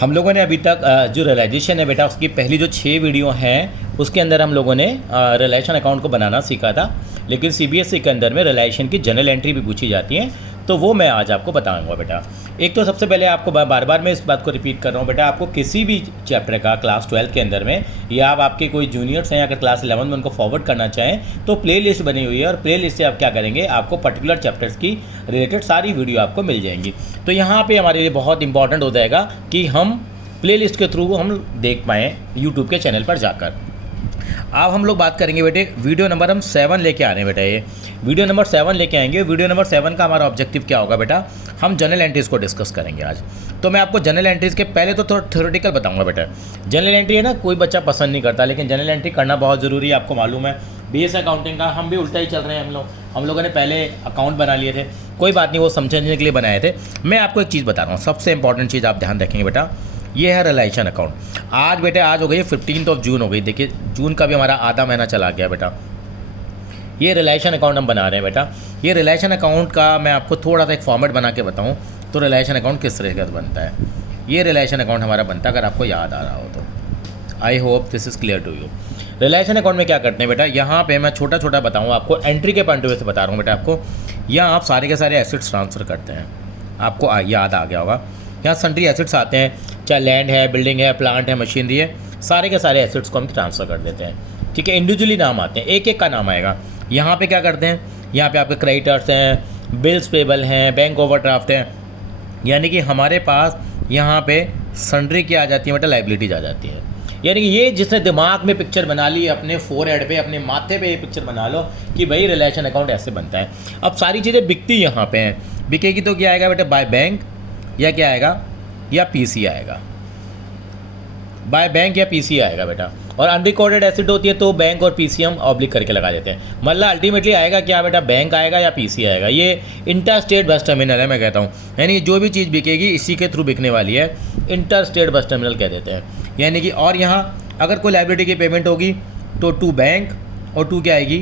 हम लोगों ने अभी तक जो रियलाइजेशन है बेटा उसकी पहली जो 6 वीडियो हैं उसके अंदर हम लोगों ने रियलाइजेशन अकाउंट को बनाना सीखा था, लेकिन सीबीएसई के अंदर में रियलाइजेशन की जनरल एंट्री भी पूछी जाती हैं, तो वो मैं आज आपको बताऊंगा बेटा। एक तो सबसे पहले आपको बार बार मैं इस बात को रिपीट कर रहा हूँ बेटा, आपको किसी भी चैप्टर का क्लास 12 के अंदर में या आप आपके कोई जूनियर्स हैं या अगर क्लास 11 में उनको फॉरवर्ड करना चाहें तो प्लेलिस्ट बनी हुई है, और प्लेलिस्ट से आप क्या करेंगे, आपको पर्टिकुलर चैप्टर्स की रिलेटेड सारी वीडियो आपको मिल जाएंगी। तो यहाँ पर हमारे लिए बहुत इंपॉर्टेंट हो जाएगा कि हम प्लेलिस्ट के थ्रू हम देख पाएँ यूट्यूब के चैनल पर जाकर। अब हम लोग बात करेंगे बेटे वीडियो नंबर हम 7 लेके आ रहे हैं बेटा, ये वीडियो नंबर 7 लेके आएंगे। वीडियो नंबर 7 का हमारा ऑब्जेक्टिव क्या होगा बेटा, हम जनरल एंट्रीज़ को डिस्कस करेंगे आज। तो मैं आपको जनरल एंट्रीज़ के पहले तो थोड़ा थ्योरेटिकल बताऊंगा बेटा। जनरल एंट्री है ना, कोई बच्चा पसंद नहीं करता, लेकिन जनरल एंट्री करना बहुत ज़रूरी है, आपको मालूम है। बीएस अकाउंटिंग का हम भी उल्टा ही चल रहे हैं, हम लोगों ने पहले अकाउंट बना लिए थे, कोई बात नहीं, वो समझने के लिए बनाए थे। मैं आपको एक चीज़ बता रहा हूँ, सबसे इंपॉर्टेंट चीज़ आप ध्यान रखेंगे बेटा, ये है रियलाइजेशन अकाउंट। आज बेटा आज हो गई 15 जून हो गई, देखिए जून का भी हमारा आधा महीना चला गया बेटा। ये रियलाइजेशन अकाउंट हम बना रहे हैं बेटा। ये रियलाइजेशन अकाउंट का मैं आपको थोड़ा सा एक फॉर्मेट बना के बताऊं तो रियलाइजेशन अकाउंट किस तरह का बनता है। ये रियलाइजेशन अकाउंट हमारा बनता है, अगर आपको याद आ रहा हो तो। I hope this is clear to you. Realisation account में क्या करते हैं बेटा, यहाँ पे मैं छोटा छोटा बताऊँ आपको, एंट्री के पॉइंट ऑफ व्यू से बता रहा हूँ बेटा आपको। यहाँ आप सारे के सारे एसेट्स ट्रांसफ़र करते हैं, आपको याद आ गया होगा। यहाँ सन्ड्री एसेट्स आते हैं, चाहे लैंड है, बिल्डिंग है, प्लांट है, मशीनरी है, सारे के सारे एसेट्स को हम ट्रांसफ़र कर देते हैं। ठीक है, इंडिविजुअली नाम आते हैं, एक एक का नाम आएगा। यहाँ पे क्या करते हैं, यहाँ पे आपके क्रेडिटर्स हैं, बिल्स पेबल हैं, बैंक ओवरड्राफ्ट है, यानी कि हमारे पास यहाँ पे सन्ड्री की आ जाती है बेटा, लाइबिलिटीज आ जाती है। यानी कि ये जिसने दिमाग में पिक्चर बना ली, अपने फोरहेड पे, अपने माथे पे ये पिक्चर बना लो कि भाई रिलेशन अकाउंट ऐसे बनता है। अब सारी चीज़ें बिकती यहाँ पे हैं, बिकेगी तो क्या आएगा बेटा, बाय बैंक या क्या आएगा, या पीसी आएगा, बाय बैंक या पीसी आएगा बेटा। और अनरिकॉर्डेड एसेट होती है तो बैंक और पीसी हम ऑब्लिक करके लगा देते हैं, मतलब अल्टीमेटली आएगा क्या बेटा, बैंक आएगा या पीसी आएगा। ये इंटर स्टेट बस टर्मिनल है, मैं कहता हूँ, यानी जो भी चीज़ बिकेगी इसी के थ्रू बिकने वाली है, इंटर स्टेट बस टर्मिनल कह देते हैं। यानी कि और यहाँ अगर कोई लायबिलिटी की पेमेंट होगी तो टू बैंक और टू क्या आएगी,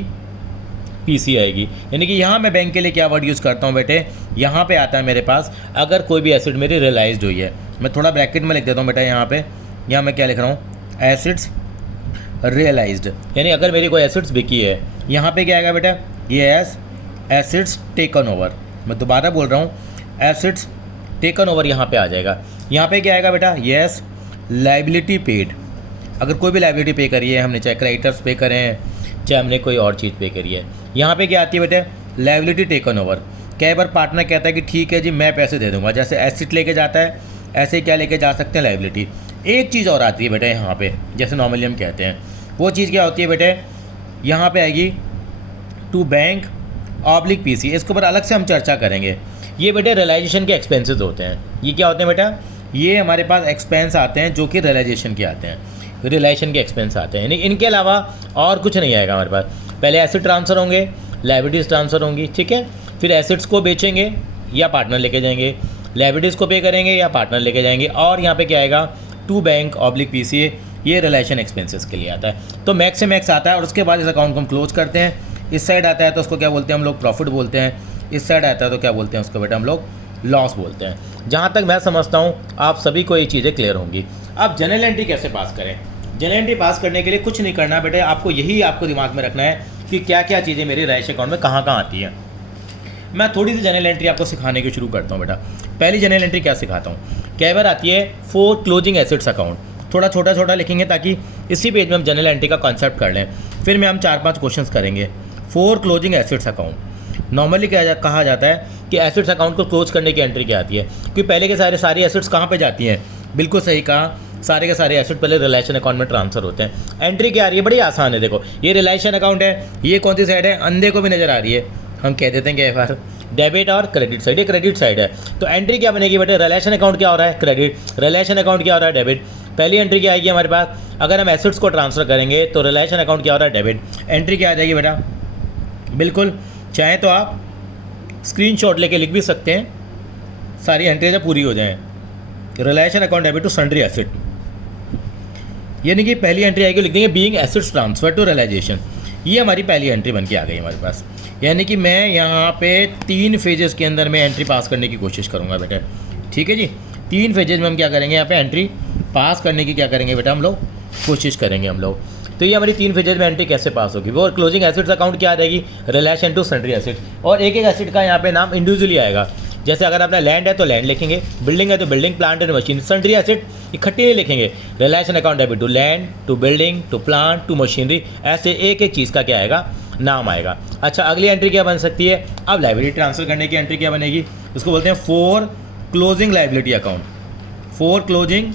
पीसी आएगी। यानी कि यहाँ मैं बैंक के लिए क्या वर्ड यूज़ करता हूँ बेटे, यहाँ पे आता है मेरे पास अगर कोई भी एसेट मेरी रियलाइज्ड हुई है, मैं थोड़ा ब्रैकेट में लिख देता हूँ बेटा यहाँ पे, यहाँ मैं क्या लिख रहा हूँ, एसेट्स रियलाइज्ड, यानी अगर मेरी कोई एसेट्स बिकी है, यहाँ पे क्या आएगा बेटा, ये एसेट्स टेकन ओवर। मैं दोबारा बोल रहा हूँ, एसेट्स टेकन ओवर यहाँ पे आ जाएगा। यहाँ पे क्या आएगा बेटा, येस लाइबिलिटी पेड, अगर कोई भी लाइबिलिटी पे करी है हमने, चाहे क्रेडिटर्स पे करें, चाहे हमने कोई और चीज़ पे करी है। यहाँ पे क्या आती है बेटा, लाइबिलिटी टेकन ओवर। कई बार पार्टनर कहता है कि ठीक है जी मैं पैसे दे दूंगा, जैसे एसेट लेके जाता है ऐसे ही क्या लेके जा सकते हैं, लाइबिलिटी। एक चीज़ और आती है बेटा यहाँ पे, जैसे नॉर्मली हम कहते हैं, वो चीज़ क्या होती है बेटे, यहाँ पे आएगी टू बैंक ऑब्लिक पीसी, इसके ऊपर अलग से हम चर्चा करेंगे। ये बेटे रियलाइजेशन के एक्सपेंसेस होते हैं। ये क्या होते हैं बेटा, ये हमारे पास एक्सपेंस आते हैं जो कि रियलाइजेशन के आते हैं, रियलाइजेशन के एक्सपेंस आते हैं, यानी इनके अलावा और कुछ नहीं आएगा हमारे पास। पहले एसेट ट्रांसफ़र होंगे, लायबिलिटीज़ ट्रांसफ़र होंगी, ठीक है, फिर एसेट्स को बेचेंगे या पार्टनर लेके जाएंगे, लायबिलिटीज़ को पे करेंगे या पार्टनर लेके जाएंगे, और यहाँ पे क्या आएगा, टू बैंक ऑब्लिक पीसी, ये रिलेशन एक्सपेंसेस के लिए आता है। तो मैक्स से मैक्स आता है, और उसके बाद इस अकाउंट को हम क्लोज करते हैं। इस साइड आता है तो उसको क्या बोलते हैं हम लोग, प्रॉफिट बोलते हैं। इस साइड आता है तो क्या बोलते हैं उसको बेटा, हम लोग लॉस बोलते हैं। जहाँ तक मैं समझता हूँ आप सभी को ये चीज़ें क्लियर होंगी। अब जनरल एंट्री कैसे पास करें, जनरल एंट्री पास करने के लिए कुछ नहीं करना बेटे, आपको यही आपको दिमाग में रखना है कि क्या क्या चीज़ें मेरे रिलेशन अकाउंट में कहाँ कहाँ आती हैं। मैं थोड़ी सी जनरल एंट्री आपको सिखाने की शुरू करता हूँ बेटा। पहली जनरल एंट्री क्या सिखाता हूँ, कई बार आती है फॉर क्लोजिंग एसेट्स अकाउंट, थोड़ा छोटा छोटा लिखेंगे ताकि इसी पेज में हम जनरल एंट्री का कॉन्सेप्ट कर लें। फिर में हम 4-5 क्वेश्चंस करेंगे। For closing assets account normally क्या कहा जाता है कि एसेट्स अकाउंट को क्लोज करने की एंट्री क्या आती है, क्योंकि पहले के सारी एसेट्स कहाँ पे जाती हैं, बिल्कुल सही कहा, सारे के सारे एसेट पहले रिलेशन अकाउंट में ट्रांसफर होते हैं। एंट्री क्या आ रही है, बड़ी आसान है। देखो ये रिलेशन अकाउंट है, ये कौन सी साइड है, अंधे को भी नज़र आ रही है, हम कह देते हैं कि बार डेबिट और क्रेडिट साइड, ये क्रेडिट साइड है। तो एंट्री क्या बनेगी बेटे, रिलेशन अकाउंट क्या हो रहा है, क्रेडिट, रिलेशन अकाउंट क्या हो रहा है, डेबिट। पहली एंट्री क्या आएगी हमारे पास, अगर हम एसेट्स को ट्रांसफर करेंगे तो रिलेशन अकाउंट क्या हो रहा है, डेबिट। एंट्री क्या आ जाएगी बेटा, बिल्कुल चाहे तो आप स्क्रीनशॉट लेके लिख भी सकते हैं, सारी एंट्री जब पूरी हो जाएं। Realisation account debit to sundry asset, यानी कि पहली एंट्री आएगी, लिख देंगे being assets transfer to realisation. ये हमारी पहली एंट्री बन के आ गई हमारे पास। यानी कि मैं यहाँ पे 3 फेजेस के अंदर में एंट्री पास करने की कोशिश करूँगा बेटा, ठीक है जी। 3 फेजेज में हम क्या करेंगे, यहाँ पे एंट्री पास करने की क्या करेंगे बेटा हम लोग कोशिश करेंगे हम लोग। तो ये हमारी 3 फेजेज में एंट्री कैसे पास होगी, वो क्लोजिंग एसिड्स अकाउंट क्या आ जाएगी, रिलेशन टू सन्ड्री एसिड, और एक एक एसिड का यहाँ पे नाम इंडिविजुअली आएगा। जैसे अगर अपना लैंड है तो लैंड लिखेंगे, बिल्डिंग है तो building, plant and machine. Sundry asset इकट्ठी नहीं लिखेंगे, realisation account debit to land, to building, to plant, to machinery, ऐसे एक एक चीज़ का क्या आएगा, नाम आएगा। अच्छा, अगली एंट्री क्या बन सकती है, अब लाइबिलिटी ट्रांसफर करने की एंट्री क्या बनेगी, उसको बोलते हैं for closing liability account, for closing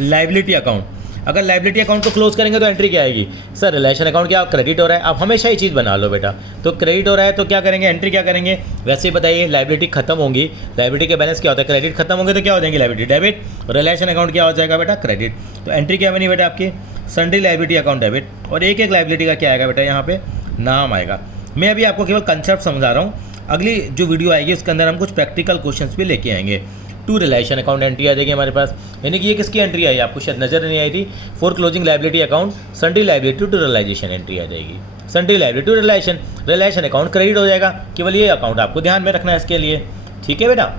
liability account. अगर लाइबिलिटी अकाउंट को क्लोज करेंगे तो एंट्री क्या आएगी, सर रिलेशन अकाउंट क्या क्रेडिट हो रहा है, आप हमेशा ही चीज़ बना लो बेटा। तो क्रेडिट हो रहा है तो क्या करेंगे, एंट्री क्या करेंगे, वैसे ही बताइए, लाइबिलिटी खत्म होंगी, लाइबिलिटी के बैलेंस क्या होता है, क्रेडिट खत्म होंगे तो क्या हो जाएंगे, लाइबिलिटी डेबिट, रिलेशन अकाउंट क्या हो जाएगा बेटा, क्रेडिट। तो एंट्री क्या बनी बेटा आपकी, सन्ड्री लाइबिलिटी अकाउंट डेबिट, और एक एक लाइबिलिटी का क्या आएगा बेटा, यहाँ पे नाम आएगा। मैं अभी आपको केवल कंसेप्ट समझा रहा हूँ, अगली जो वीडियो आएगी उसके अंदर हम कुछ प्रैक्टिकल क्वेश्चंस भी लेके आएंगे। टू रिलेशन अकाउंट एंट्री आ जाएगी हमारे पास, यानी कि ये किसकी एंट्री आई, आपको शायद नजर नहीं आई थी। For closing liability account sundry liability to realisation entry आ जाएगी, sundry liability to relation, relation account credit हो जाएगा। केवल ये अकाउंट आपको ध्यान में रखना है इसके लिए, ठीक है बेटा।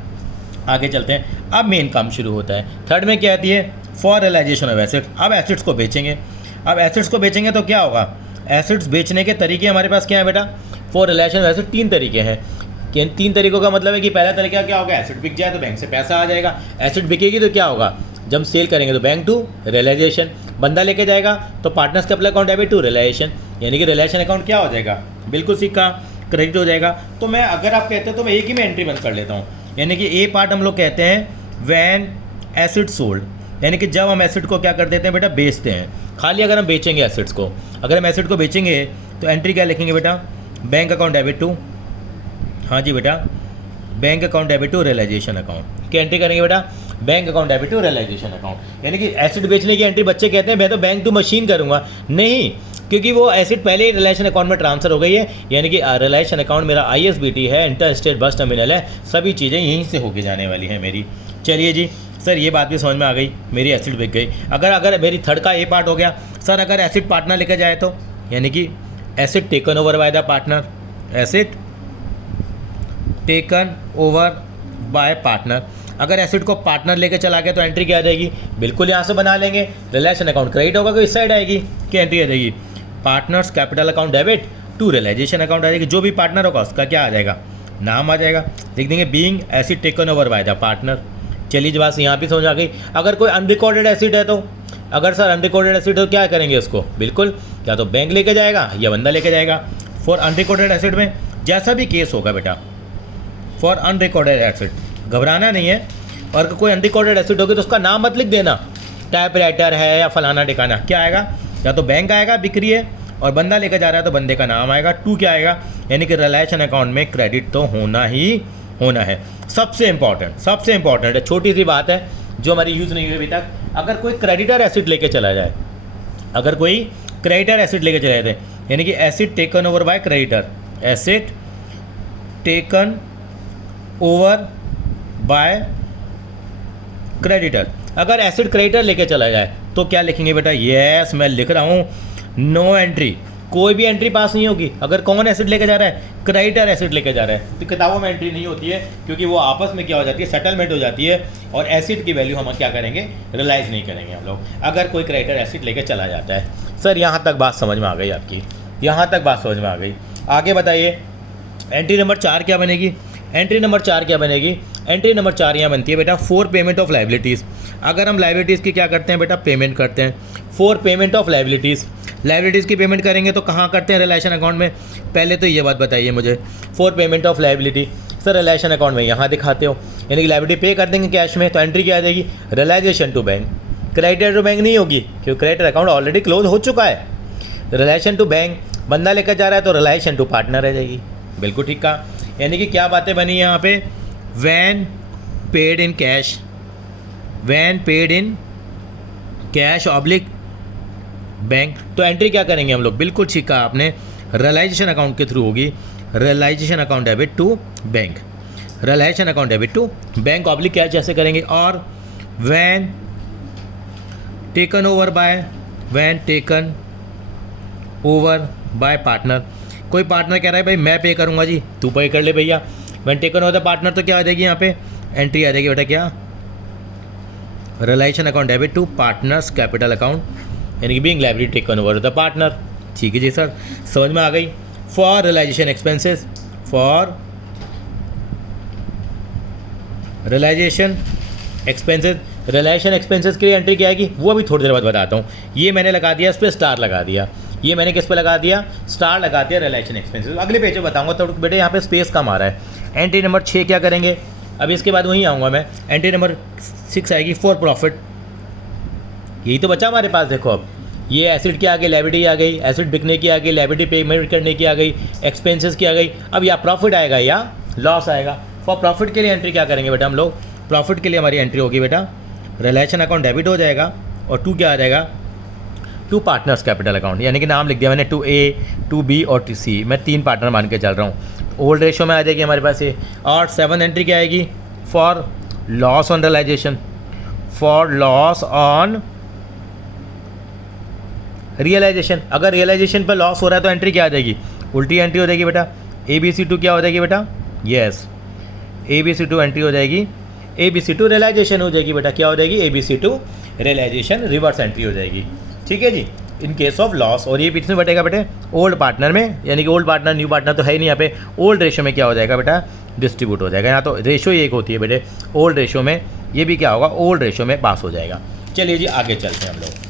आगे चलते हैं, अब मेन काम शुरू होता है। थर्ड में क्या आती है, फॉर रियलाइजेशन ऑफ एसिड्स। अब एसिड्स को बेचेंगे, अब एसिड्स को बेचेंगे तो क्या होगा, एसिड्स बेचने के तरीके हमारे पास क्या है बेटा, फॉर रिलेशन ऑफ एसिड 3 तरीके हैं। कि 3 तरीकों का मतलब है कि पहला तरीका क्या होगा, एसिड बिक जाए तो बैंक से पैसा आ जाएगा, एसिड बिकेगी तो क्या होगा, जब सेल करेंगे तो बैंक टू रियलाइजेशन, बंदा लेके जाएगा तो partners capital account debit to realisation, यानी कि रिलेशन अकाउंट क्या हो जाएगा, बिल्कुल सिक्का क्रेडिट हो जाएगा। तो मैं अगर आप कहते हैं तो मैं एक ही में एंट्री बंद कर लेता हूँ, यानी कि ए पार्ट हम लोग कहते हैं व्हेन एसिड सोल्ड, यानी कि जब हम एसिड को क्या कर देते हैं बेटा, बेचते हैं। खाली अगर हम बेचेंगे एसिड्स को, अगर हम एसिड को बेचेंगे तो एंट्री क्या लिखेंगे बेटा, बैंक अकाउंट डेबिट टू, हाँ जी बेटा, bank account debit to realisation account की एंट्री करेंगे बेटा, bank account debit to realisation account. यानी कि एसिड बेचने की एंट्री बच्चे कहते हैं मैं तो बैंक टू मशीन करूँगा, नहीं, क्योंकि वो एसिड पहले ही रिलेशन अकाउंट में ट्रांसफर हो गई है, यानी कि रिलेशन अकाउंट मेरा ISBT है, इंटर स्टेट बस टर्मिनल है, सभी चीज़ें यहीं से होके जाने वाली हैं मेरी। चलिए जी सर, ये बात भी समझ में आ गई, मेरी एसिड बिक गई। अगर मेरी थर्ड का ए पार्ट हो गया, सर अगर एसिड पार्टनर लेकर जाए तो, यानी कि acid taken over bye the partner, acid taken over by partner. अगर एसिड को पार्टनर लेके चला गया तो एंट्री क्या आ जाएगी, बिल्कुल यहाँ से बना लेंगे, रिलेशन अकाउंट क्रेडिट होगा तो इस साइड आएगी, क्या एंट्री आ जाएगी, partners capital account debit to realisation account आ जाएगी। जो भी पार्टनर होगा उसका क्या आ जाएगा, नाम आ जाएगा, लिख देंगे being acid taken over bye the partner. चलिए जी बात यहाँ भी समझ आ गई। अगर कोई अनरिकॉर्डेड एसिड है तो, अगर सर अनरिकॉर्डेड एसिड हो क्या करेंगे उसको, बिल्कुल या तो बैंक लेके जाएगा या बंदा लेके जाएगा। फॉर अनरिकॉर्डेड एसिड में जैसा भी केस होगा बेटा, फॉर अनरिकॉर्डेड एसिड घबराना नहीं है, और कोई अनरिकॉर्डेड एसिड होगी तो उसका नाम मत लिख देना, टाइपराइटर है या फलाना ठिकाना, क्या आएगा, या तो बैंक आएगा बिक्री है और बंदा लेकर जा रहा है तो बंदे का नाम आएगा, टू क्या आएगा, यानी कि रिलेशन अकाउंट में क्रेडिट तो होना ही होना है। सबसे इंपॉर्टेंट है, छोटी सी बात है जो हमारी यूज़ नहीं हुई अभी तक। अगर कोई क्रेडिटर एसिड लेके चला जाए, अगर कोई क्रेडिटर एसिड लेके चले जाते, यानी कि acid taken over bye creditor, acid taken over bye creditor, अगर एसिड क्रेडिटर लेके चला जाए तो क्या लिखेंगे बेटा, यस मैं लिख रहा हूँ, नो एंट्री, कोई भी एंट्री पास नहीं होगी। अगर कौन एसिड लेके जा रहा है, क्रेडिटर एसिड लेके जा रहा है, तो किताबों में एंट्री नहीं होती है, क्योंकि वो आपस में क्या हो जाती है, सेटलमेंट हो जाती है, और एसिड की वैल्यू हम क्या करेंगे, रियलाइज़ नहीं करेंगे हम लोग, अगर कोई क्रेडिटर एसिड लेके चला जाता है। सर यहाँ तक बात समझ में आ गई आपकी, यहाँ तक बात समझ में आ गई। आगे बताइए एंट्री नंबर 4 क्या बनेगी, एंट्री नंबर 4 क्या बनेगी, एंट्री नंबर 4 यहाँ बनती है बेटा फॉर पेमेंट ऑफ लाइबिलिटीज़। अगर हम लाइबिलिटीज़ की क्या करते हैं बेटा, पेमेंट करते हैं, for payment of liabilities, liabilities की पेमेंट करेंगे तो कहाँ करते हैं, रिलेशन अकाउंट में। पहले तो ये बात बताइए मुझे, for payment of liability sir realisation account में यहाँ दिखाते हो, यानी कि लाइबिलिटी पे कर देंगे कैश में, तो एंट्री क्या आ जाएगी, realisation to bank, creditor to bank नहीं होगी क्योंकि क्रेडिटर अकाउंट ऑलरेडी क्लोज हो चुका है। रिलेशन टू बैंक, बंदा लेकर जा रहा है तो रिलेशन टू पार्टनर रह जाएगी, बिल्कुल ठीक कहा। यानी कि क्या बातें बनी यहाँ पे, when paid in cash, when paid in cash oblique bank, तो एंट्री क्या करेंगे हम लोग, बिल्कुल ठीक कहा आपने, रियलाइजेशन अकाउंट के थ्रू होगी, realisation account debit to bank, realisation account debit to bank oblique cash जैसे करेंगे। और when taken over by, when taken over by partner, कोई पार्टनर कह रहा है भाई मैं पे करूँगा जी, तू पे कर ले भैया, when taken over the partner, तो क्या आ जाएगी यहाँ पे, एंट्री आ जाएगी बेटा क्या, realisation account debit to partners capital account, यानी कि being liability taken over the partner. ठीक है जी सर, समझ में आ गई। For realisation expenses, for realisation expenses, realisation expenses के लिए एंट्री क्या आएगी वो अभी थोड़ी देर बाद बताता हूँ। ये मैंने लगा दिया, इस पर स्टार लगा दिया, ये मैंने किस पे लगा दिया, स्टार लगा दिया रियलाइजेशन एक्सपेंसेस। अगले पेज में बताऊंगा, तो बेटे यहाँ पे स्पेस कम आ रहा है। एंट्री नंबर 6 क्या करेंगे, अभी इसके बाद वहीं आऊँगा मैं। एंट्री नंबर 6 आएगी फॉर प्रॉफिट, यही तो बचा हमारे पास। देखो अब ये एसिड की आ गई, लायबिलिटी आ गई, एसिड बिकने की आ गई, लायबिलिटी पेमेंट करने की आ गई, एक्सपेंसेस की आ गई। अब या प्रॉफिट आएगा या लॉस आएगा। फॉर प्रॉफिट के लिए एंट्री क्या करेंगे बेटा हम लोग, प्रॉफिट के लिए हमारी एंट्री होगी बेटा रिलेशन अकाउंट डेबिट हो जाएगा, और टू क्या आ जाएगा, टू पार्टनर्स कैपिटल अकाउंट, यानी कि नाम लिख दिया मैंने, टू ए, टू बी और टू सी। मैं 3 पार्टनर मान के चल रहा हूँ। ओल्ड रेशो में आ जाएगी हमारे पास ये। और 7 एंट्री क्या आएगी, for loss on realisation, for loss on realisation. अगर रियलाइजेशन पर लॉस हो रहा है तो एंट्री क्या आ जाएगी, उल्टी एंट्री हो जाएगी बेटा। ABC2 क्या हो जाएगी बेटा, यस ABC2 एंट्री हो जाएगी, ABC2 रियलाइजेशन हो जाएगी बेटा। क्या हो जाएगी, ABC2 रियलाइजेशन रिवर्स एंट्री हो जाएगी। ठीक है जी, इन केस ऑफ लॉस। और ये किस में बटेगा बेटे, ओल्ड पार्टनर में, यानी कि ओल्ड पार्टनर न्यू पार्टनर तो है ही नहीं यहाँ पे। ओल्ड रेशो में क्या हो जाएगा बेटा, डिस्ट्रीब्यूट हो जाएगा। यहाँ तो रेशो ही एक होती है बेटे, ओल्ड रेशो में ये भी क्या होगा, ओल्ड रेशो में पास हो जाएगा। चलिए जी आगे चलते हैं हम लोग।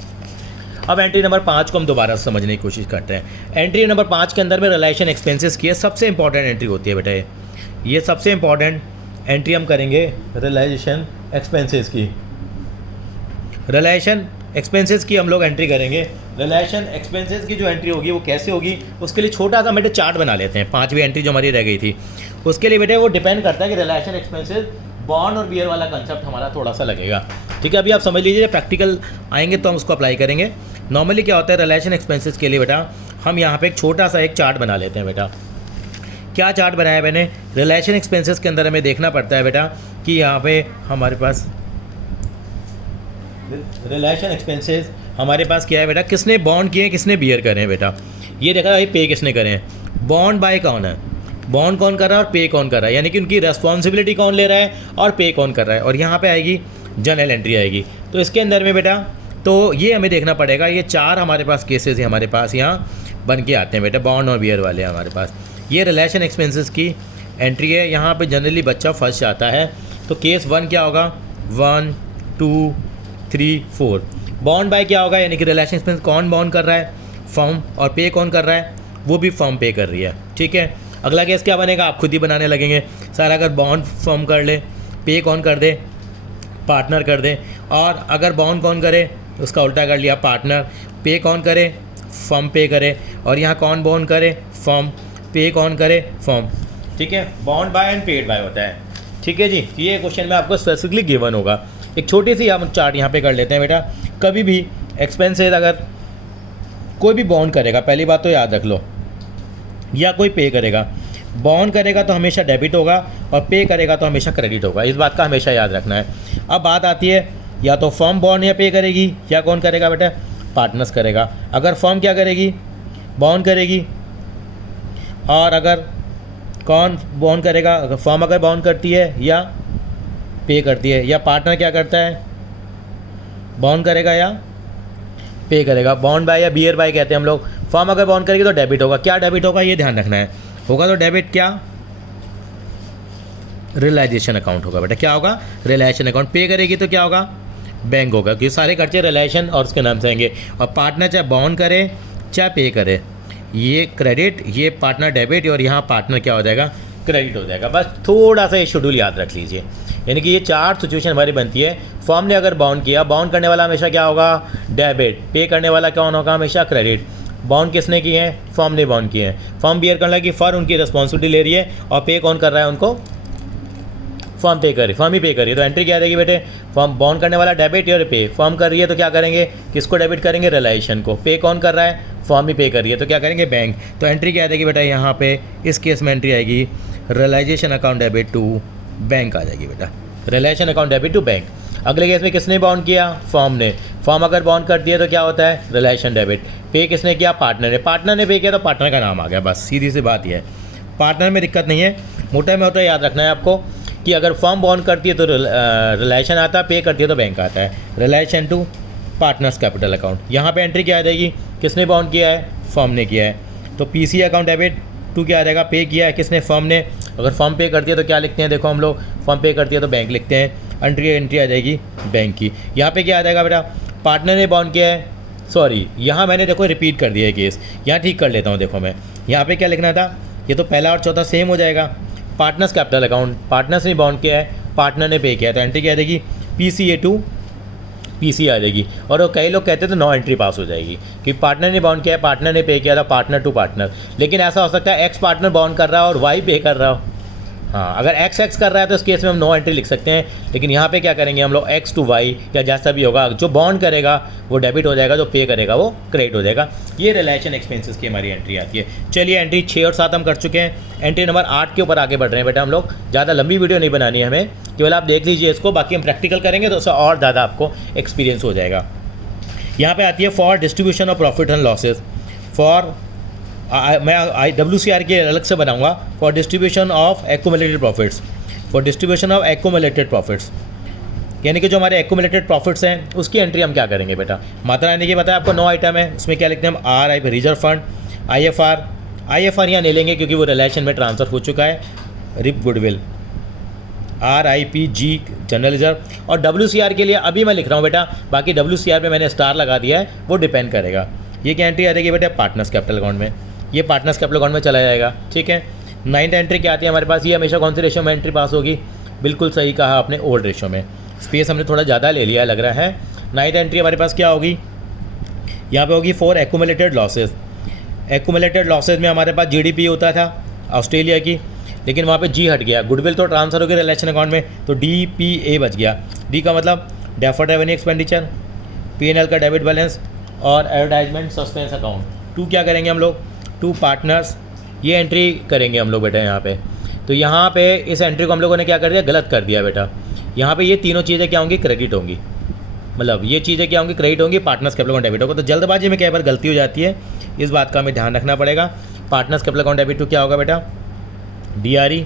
अब एंट्री नंबर 5 को हम दोबारा समझने की कोशिश करते हैं। एंट्री नंबर 5 के अंदर में रिलेशन एक्सपेंसेस की सबसे इंपॉर्टेंट एंट्री होती है बेटा, ये सबसे इंपॉर्टेंट एंट्री हम करेंगे रियलाइजेशन एक्सपेंसेस की। रियलाइजेशन एक्सपेंसेस की हम लोग एंट्री करेंगे। रियलाइजेशन एक्सपेंसेस की जो एंट्री होगी वो कैसे होगी, उसके लिए छोटा सा बेटे चार्ट बना लेते हैं। 5वीं एंट्री जो हमारी रह गई थी उसके लिए बेटे वो डिपेंड करता है कि रियलाइजेशन एक्सपेंसेस बॉन्ड और बियर वाला कंसेप्ट हमारा थोड़ा सा लगेगा। ठीक है, अभी आप समझ लीजिए, प्रैक्टिकल आएंगे तो हम उसको अप्लाई करेंगे। नॉर्मली क्या होता है रियलाइजेशन एक्सपेंसेस के लिए बेटा, हम यहाँ पे एक छोटा सा एक चार्ट बना लेते हैं बेटा। क्या चार्ट बनाया मैंने, रियलाइजेशन एक्सपेंसेस के अंदर हमें देखना पड़ता है बेटा कि यहाँ पे हमारे पास रियलाइजेशन एक्सपेंसेस हमारे पास क्या है बेटा, किसने बॉन्ड किए हैं, किसने बियर करे हैं बेटा। ये देखा भाई पे किसने करे हैं, बॉन्ड बाय कौन है, बॉन्ड कौन कर रहा है और पे कौन कर रहा है, यानी कि उनकी रेस्पॉन्सिबिलिटी कौन ले रहा है और पे कौन कर रहा है। और यहाँ पे आएगी जर्नल एंट्री आएगी। तो इसके अंदर में बेटा तो ये हमें देखना पड़ेगा, ये 4 हमारे पास केसेस हैं हमारे पास यहाँ बन के आते हैं बेटा, बॉन्ड और बियर वाले हमारे पास। ये रिलेशन एक्सपेंसेस की एंट्री है। यहाँ पे जनरली बच्चा फंस जाता है। तो केस 1 क्या होगा, 1 2 3 4। बॉन्ड बाय क्या होगा, यानी कि रिलेशन एक्सपेंस कौन बॉन्ड कर रहा है, फर्म, और पे कौन कर रहा है, वो भी फर्म पे कर रही है। ठीक है, अगला केस क्या बनेगा, आप खुद ही बनाने लगेंगे सर। अगर बॉन्ड फर्म कर ले, पे कौन कर दे, पार्टनर कर दे। और अगर बॉन्ड कौन करे, उसका उल्टा कर लिया, पार्टनर। पे कौन करे, फर्म पे करे। और यहाँ कौन बॉन्ड करे, फर्म। पे कौन करे, फर्म। ठीक है, bond by and paid by होता है। ठीक है जी, ये क्वेश्चन में आपको स्पेसिफिकली गिवन होगा। एक छोटी सी हम चार्ट यहाँ पे कर लेते हैं बेटा। कभी भी एक्सपेंसेस अगर कोई भी बॉन्ड करेगा, पहली बात तो याद रख लो, या कोई पे करेगा, बॉन्ड करेगा तो हमेशा डेबिट होगा और पे करेगा तो हमेशा क्रेडिट होगा। इस बात का हमेशा याद रखना है। अब बात आती है, या तो फर्म बॉन्ड या पे करेगी, या कौन करेगा बेटा, पार्टनर्स करेगा। अगर फर्म क्या करेगी, बॉन्ड करेगी। और अगर कौन बॉन्ड करेगा, अगर फर्म अगर बॉन्ड करती है या पे करती है, या पार्टनर क्या करता है, बॉन्ड करेगा या पे करेगा। बॉन्ड बाय या बियर बाय कहते हैं हम लोग। फर्म अगर बॉन्ड करेगी तो डेबिट होगा। क्या डेबिट होगा ये ध्यान रखना है, होगा तो डेबिट क्या, रियलाइजेशन अकाउंट होगा बेटा। क्या होगा, रियलाइजेशन अकाउंट। पे करेगी तो क्या होगा, बैंक होगा, क्योंकि सारे खर्चे रियलाइजेशन और उसके नाम से आएंगे। और पार्टनर चाहे बॉन्ड करे चाहे पे करे, ये क्रेडिट, ये पार्टनर डेबिट, और यहाँ पार्टनर क्या हो जाएगा, क्रेडिट हो जाएगा। बस थोड़ा सा ये शेड्यूल याद रख लीजिए। यानी कि ये 4 सिचुएशन हमारी बनती है। फर्म ने अगर बॉन्ड किया, बॉन्ड करने वाला हमेशा क्या होगा, डेबिट। पे करने वाला कौन होगा, हमेशा क्रेडिट। बॉन्ड किसने किए हैं, फर्म ने बॉन्ड किए हैं। फर्म बियर करने लगी, फर्म उनकी रिस्पॉन्सिबिलिटी ले रही है, और पे कौन कर रहा है उनको, फर्म पे कर रही, फर्म ही पे कर रही है। तो एंट्री क्या रहेगी बेटे, फर्म बॉन्ड करने वाला डेबिट और पे। फर्म कर रही है तो क्या करेंगे, किसको डेबिट करेंगे, रियलाइजेशन को। पे कौन कर रहा है, फर्म ही पे कर रही है, तो क्या करेंगे, बैंक। तो एंट्री क्या आएगी बेटा, यहाँ पे इस केस में एंट्री आएगी realisation account debit to bank आ जाएगी बेटा, realisation account debit to bank. अगले केस में किसने बॉन्ड किया, फर्म ने। फर्म अगर बॉन्ड करती है तो क्या होता है, रियलाइजेशन डेबिट। पे किसने किया, पार्टनर ने। पार्टनर ने पे किया तो पार्टनर का नाम आ गया, बस सीधी सी बात यह है। पार्टनर में दिक्कत नहीं है, मोटा मोटा याद रखना है आपको कि अगर फर्म बॉन्ड करती है तो रिलेशन आता है, पे करती है तो बैंक आता है। Realisation to partners capital account, यहाँ पे एंट्री क्या आ जाएगी, किसने बॉन्ड किया है, फर्म ने किया है, तो पीसी अकाउंट डेबिट टू क्या आ जाएगा, पे किया है किसने, फर्म ने। अगर फर्म पे करती है तो क्या लिखते हैं, देखो हम लोग फर्म पे करती है तो बैंक लिखते हैं, एंट्री आ जाएगी बैंक की। यहाँ पे क्या आ जाएगा बेटा, पार्टनर ने बॉन्ड किया है, सॉरी यहाँ मैंने देखो रिपीट कर दिया है केस, यहाँ ठीक कर लेता हूँ। देखो मैं यहाँ पे क्या लिखना था, ये तो पहला और चौथा सेम हो जाएगा। पार्टनर्स कैपिटल अकाउंट, पार्टनर्स ने बॉन्ड किया है, पार्टनर ने पे किया है, तो एंट्री क्या आ जाएगी, PCA टू PC आ जाएगी। और वो कई लोग कहते हैं तो नो एंट्री पास हो जाएगी कि पार्टनर ने बॉन्ड किया है, पार्टनर ने पे किया था, पार्टनर टू पार्टनर। लेकिन ऐसा हो सकता है एक्स पार्टनर बॉन्ड कर रहा है और वाई पे कर रहा हो। हाँ, अगर एक्स कर रहा है तो इस केस में हम नो एंट्री लिख सकते हैं, लेकिन यहाँ पे क्या करेंगे हम लोग, एक्स टू वाई या जैसा भी होगा, जो बॉन्ड करेगा वो डेबिट हो जाएगा, जो पे करेगा वो क्रेडिट हो जाएगा। ये रिलेशन एक्सपेंसेस की हमारी एंट्री आती है। चलिए एंट्री 6 और 7 हम कर चुके हैं, एंट्री नंबर 8 के ऊपर आगे बढ़ रहे हैं बेटा हम लोग। ज़्यादा लंबी वीडियो नहीं बनानी है हमें, केवल आप देख लीजिए इसको, बाकी हम प्रैक्टिकल करेंगे तो उससे और ज़्यादा आपको एक्सपीरियंस हो जाएगा। यहाँ पर आती है for distribution of profit and losses, for मैं WCR के अलग से बनाऊंगा, for distribution of accumulated profits, for distribution of accumulated profits, यानी कि जो हमारे एक्यूमुलेटेड प्रॉफिट्स हैं उसकी एंट्री हम क्या करेंगे बेटा। मात्रा ने ये बताया आपको 9 आइटम है, उसमें क्या लिखते हैं हम, RI रिजर्व फंड, IFR यहाँ ले लेंगे क्योंकि वो रिलेशन में ट्रांसफ़र हो चुका है, रिप गुडविल, RIPG जनरल रिजर्व, और WCR के लिए अभी मैं लिख रहा हूँ बेटा, बाकी WCR पे मैंने स्टार लगा दिया है, वो डिपेंड करेगा। ये क्या एंट्री आ जाएगी बेटा, पार्टनर्स कैपिटल अकाउंट में, ये पार्टनर्स कैपिटल अकाउंट में चला जाएगा, ठीक है। 9th एंट्री क्या आती है हमारे पास, ये हमेशा कौन सी रेशो में एंट्री पास होगी, बिल्कुल सही कहा आपने, ओल्ड रेशो में। स्पेस हमने थोड़ा ज़्यादा ले लिया है लग रहा है। 9th एंट्री हमारे पास क्या होगी, यहाँ पे होगी for accumulated losses. Accumulated losses में हमारे पास GDP होता था ऑस्ट्रेलिया की, लेकिन वहाँ पे G हट गया, गुडविल तो ट्रांसफर हो गया रिलेशन अकाउंट में, तो DPA बच गया। D का मतलब डेफर्ड रेवेन्यू एक्सपेंडिचर, P&L का डेबिट बैलेंस, और एडवर्टाइजमेंट सस्पेंस अकाउंट। टू क्या करेंगे हम लोग, टू पार्टनर्स, ये एंट्री करेंगे हम लोग बेटा यहाँ पे। तो यहाँ पे इस एंट्री को हम लोगों ने क्या कर दिया, गलत कर दिया बेटा। यहाँ पे ये तीनों चीज़ें क्या होंगी, क्रेडिट होंगी, मतलब ये चीज़ें क्या होंगी, क्रेडिट होंगी, पार्टनर्स कैपिटल अकाउंट डेबिट होगा। तो जल्दबाजी में कई बार गलती हो जाती है, इस बात का हमें ध्यान रखना पड़ेगा। Partners capital account debit to क्या होगा बेटा, DRE,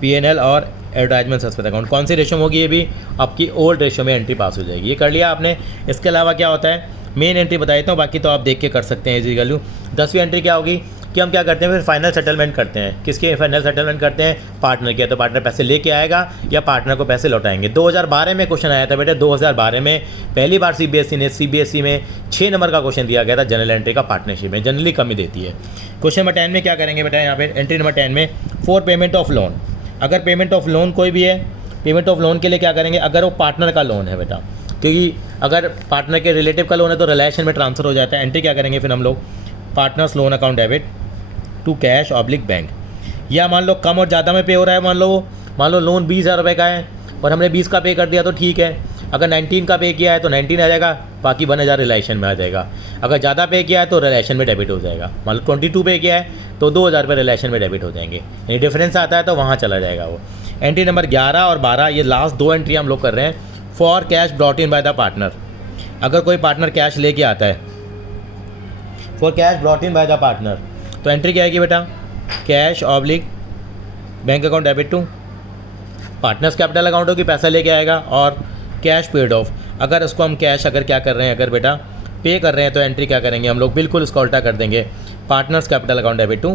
P&L और एडवर्टाइजमेंट सस्पेंस अकाउंट। कौन सी रेशो में होगी, ये भी आपकी ओल्ड रेशो में एंट्री पास हो जाएगी। ये कर लिया आपने। इसके अलावा क्या होता है, मेन एंट्री बता देता हूँ, बाकी तो आप देख के कर सकते हैं इजी वैल्यू। 10वीं एंट्री क्या होगी कि हम क्या करते हैं, फिर फाइनल सेटलमेंट करते हैं। किसके फाइनल सेटलमेंट करते हैं, पार्टनर के। तो पार्टनर पैसे लेके आएगा या पार्टनर को पैसे लौटाएंगे। 2012 में क्वेश्चन आया था बेटा, 2012 में पहली बार CBSE में 6 नंबर का क्वेश्चन दिया गया था जनरल एंट्री का, पार्टनरशिप में जनरली कम ही देती है। क्वेश्चन नंबर 10 में क्या करेंगे बेटा, यहाँ पे एंट्री नंबर 10 में फॉर पेमेंट ऑफ लोन। अगर पेमेंट ऑफ लोन कोई भी है, पेमेंट ऑफ लोन के लिए क्या करेंगे, अगर वो पार्टनर का लोन है बेटा, क्योंकि अगर पार्टनर के रिलेटिव का लोन है तो रिलेशन में ट्रांसफर हो जाता है। एंट्री क्या करेंगे फिर हम लोग, partners loan account debit to cash oblique bank. या मान लो कम और ज़्यादा में पे हो रहा है, मान लो लोन 20,000 रुपये का है और हमने 20 का पे कर दिया तो ठीक है। अगर 19 का पे किया है तो 19 आ जाएगा, बाकी 1,000 रिलेशन में आ जाएगा। अगर ज़्यादा पे किया है तो रिलेशन में डेबिट हो जाएगा। मान लो 22 पे किया है तो 2,000 रुपये रिलेशन में डेबिट हो जाएंगे, यानी डिफरेंस आता है तो वहाँ चला जाएगा वो। एंट्री नंबर 11 और 12, ये लास्ट 2 एंट्री हम लोग कर रहे हैं। For cash brought in by the partner, अगर कोई पार्टनर कैश लेके आता है, for cash brought in by the partner, तो एंट्री क्या आएगी बेटा, cash oblique bank account debit to partners capital account होगी, पैसा लेके आएगा, और कैश पेड ऑफ। अगर उसको हम कैश अगर क्या कर रहे हैं, अगर बेटा पे कर रहे हैं तो एंट्री क्या करेंगे हम लोग, बिल्कुल उसका उल्टा कर देंगे, partners capital account debit to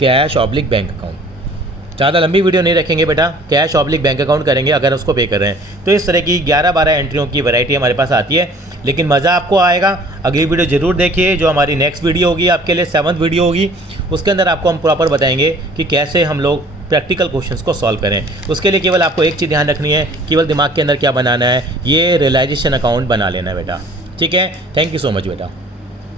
cash oblique bank account. ज़्यादा लंबी वीडियो नहीं रखेंगे बेटा, कैश ऑब्लिक बैंक अकाउंट करेंगे अगर उसको पे कर रहे हैं। तो इस तरह की 11-12 एंट्रियों की वैरायटी हमारे पास आती है, लेकिन मज़ा आपको आएगा। अगली वीडियो ज़रूर देखिए, जो हमारी नेक्स्ट वीडियो होगी आपके लिए 7th वीडियो होगी, उसके अंदर आपको हम प्रॉपर बताएंगे कि कैसे हम लोग प्रैक्टिकल क्वेश्चंस को सॉल्व करें। उसके लिए केवल आपको एक चीज़ ध्यान रखनी है, केवल दिमाग के अंदर क्या बनाना है, ये रियलाइजेशन अकाउंट बना लेना है बेटा, ठीक है। थैंक यू सो मच बेटा।